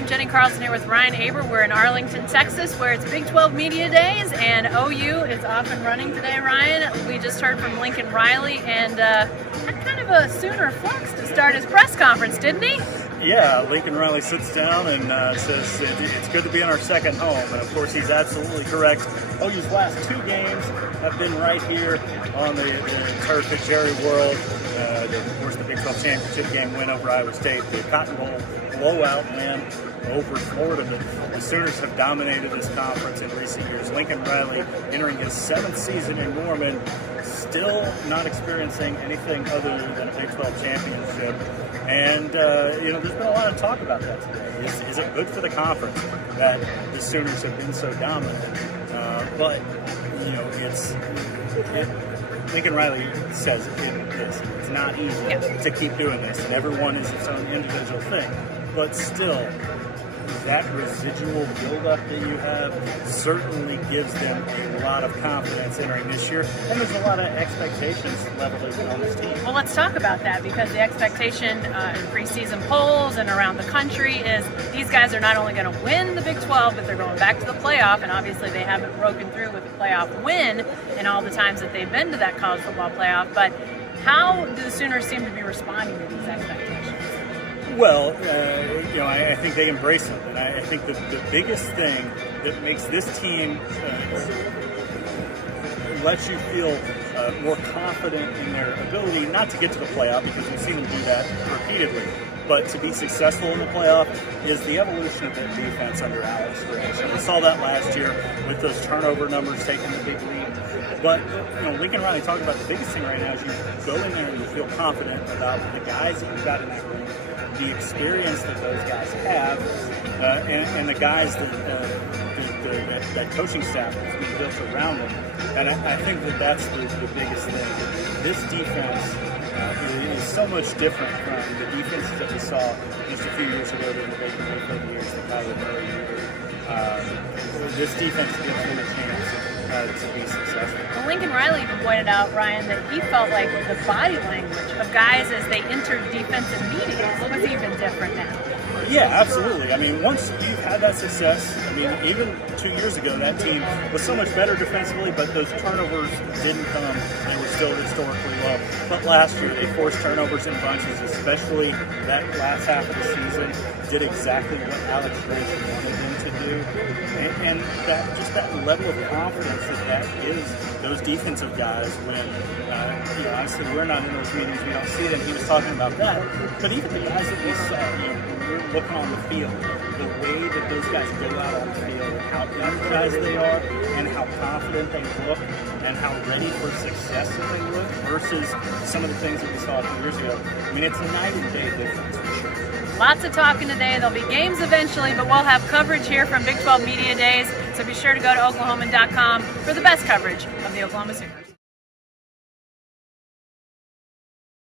I'm Jenny Carlson here with Ryan Aber. We're in Arlington, Texas, where it's Big 12 Media Days, and OU is off and running today, Ryan. We just heard from Lincoln Riley, and had kind of a Sooner flex to start his press conference, didn't he? Yeah, Lincoln Riley sits down and says it's good to be in our second home. And of course, he's absolutely correct. OU's last two games have been right here on the turf at Jerry World. Of course, the Big 12 championship game win over Iowa State, the Cotton Bowl blowout win over Florida. The Sooners have dominated this conference in recent years. Lincoln Riley entering his seventh season in Norman, still not experiencing anything other than a Big 12 championship. And, there's been a lot of talk about that today. Is it good for the conference that the Sooners have been so dominant? But Lincoln Riley says it's not easy to keep doing this, and everyone is its own individual thing. But still, that residual buildup that you have certainly gives them a lot of confidence entering this year, and there's a lot of expectations leveled on this team. Well, let's talk about that, because the expectation in preseason polls and around the country is these guys are not only going to win the Big 12, but they're going back to the playoff, and obviously they haven't broken through with the playoff win in all the times that they've been to that college football playoff. But how do the Sooners seem to be responding to these expectations? Well, I think they embrace them, and I think the biggest thing that makes this team lets you feel more confident in their ability not to get to the playoff, because we've seen them do that repeatedly, but to be successful in the playoff is the evolution of their defense under Alex Grinch. And we saw that last year with those turnover numbers taking the big lead. But Lincoln Riley talked about the biggest thing right now is you go in there and you feel confident about the guys that you've got in that room, the experience that those guys have, and the guys that coaching staff has been built around them. And I think that's the biggest thing. This defense is so much different from the defenses that we saw just a few years ago, the Baker Mayfield years, the Kyler Murray years. This defense gives them a chance to be successful. Well, Lincoln Riley even pointed out, Ryan, that he felt like the body language of guys as they entered defensive meetings was even different now. Yeah, absolutely. I mean, once you've had that success, even 2 years ago, that team was so much better defensively, but those turnovers didn't come. They were still historically low. But last year, they forced turnovers in bunches, especially that last half of the season, did exactly what Alex Grinch wanted them to do. And that level of confidence that gives those defensive guys when, honestly, we're not in those meetings, we don't see them. He was talking about that. But even the guys that we saw, looking on the field, the way that those guys go out on the field, how energized they are, and how confident they look, and how ready for success that they look, versus some of the things that we saw a few years ago. It's a night and day difference for sure. Lots of talking today. There'll be games eventually, but we'll have coverage here from Big 12 Media Days, so be sure to go to oklahoman.com for the best coverage of the Oklahoma Sooners.